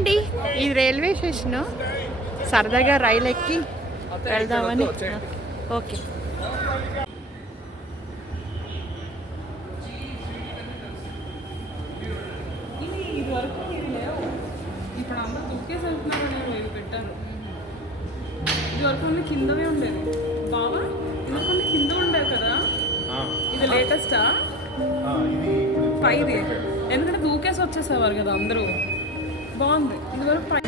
అండి, ఇది railway station. సరదాగా రైలు ఎక్కి వెళ్దామని. ఓకే. ఇది వరకు లేవు, ఇప్పుడు అందరూ దుక్కేసి వెళ్తున్నారని ఇవి పెట్టారు. ఇది వరకు అన్ని కిందవే ఉండేది బావా, ఇది వరకు అన్ని కింద ఉండేవి కదా. ఇది లేటెస్టా పైది, ఎందుకంటే దూకేసి వచ్చేసేవారు కదా అందరూ. బాగుంది ఇది వరకు పై.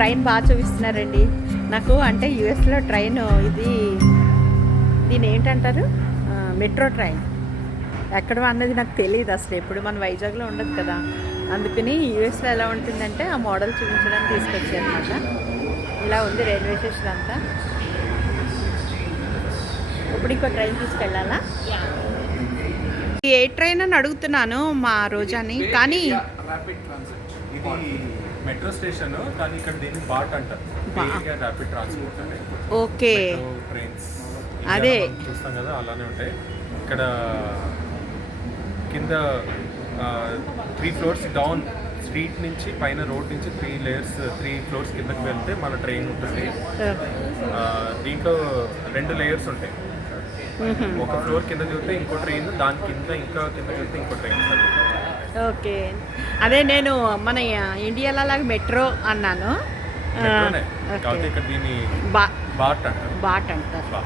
ట్రైన్ బాగా చూపిస్తున్నారండి నాకు. అంటే యూఎస్లో ట్రైన్ దీని ఏంటంటారు, మెట్రో ట్రైన్ ఎక్కడ అన్నది నాకు తెలియదు అసలు. ఎప్పుడు మన వైజాగ్లో ఉండదు కదా, అందుకని యూఎస్లో ఎలా ఉంటుందంటే ఆ మోడల్ చూపించడానికి తీసుకొచ్చారనమాట. ఇలా ఉంది రైల్వే స్టేషన్ అంతా. ఇప్పుడు ఇంకో ట్రైన్ తీసుకెళ్ళాలా? ఏ ట్రైన్ అని అడుగుతున్నాను మా రోజాని, కానీ ర్యాపిడ్ ట్రాన్సిట్ ఇది మెట్రో స్టేషన్, కానీ ఇక్కడ దీన్ని బాట్ అంటారు. ర్యాపిడ్ ట్రాన్స్పోర్ట్ అంటే ఓకే ట్రైన్స్ అదే చూస్తాం కదా, అలానే ఉంటాయి. ఇక్కడ కింద 3 floors డౌన్ స్ట్రీట్ నుంచి పైన రోడ్ నుంచి 3 floors కిందకి వెళ్తే మన ట్రైన్ ఉంటుంది. దీంట్లో 2 layers ఉంటాయి. ఒక ఫ్లోర్ కింద చూస్తే ఇంకో ట్రైన్, దాని కింద ఇంకా కింద చూస్తే ఇంకో ట్రైన్. ఓకే అదే నేను మన ఇండియాలో అలాగే మెట్రో అన్నాను. ఇక్కడ దీన్ని బాట్ అంటారు. బాట్ అంటారు.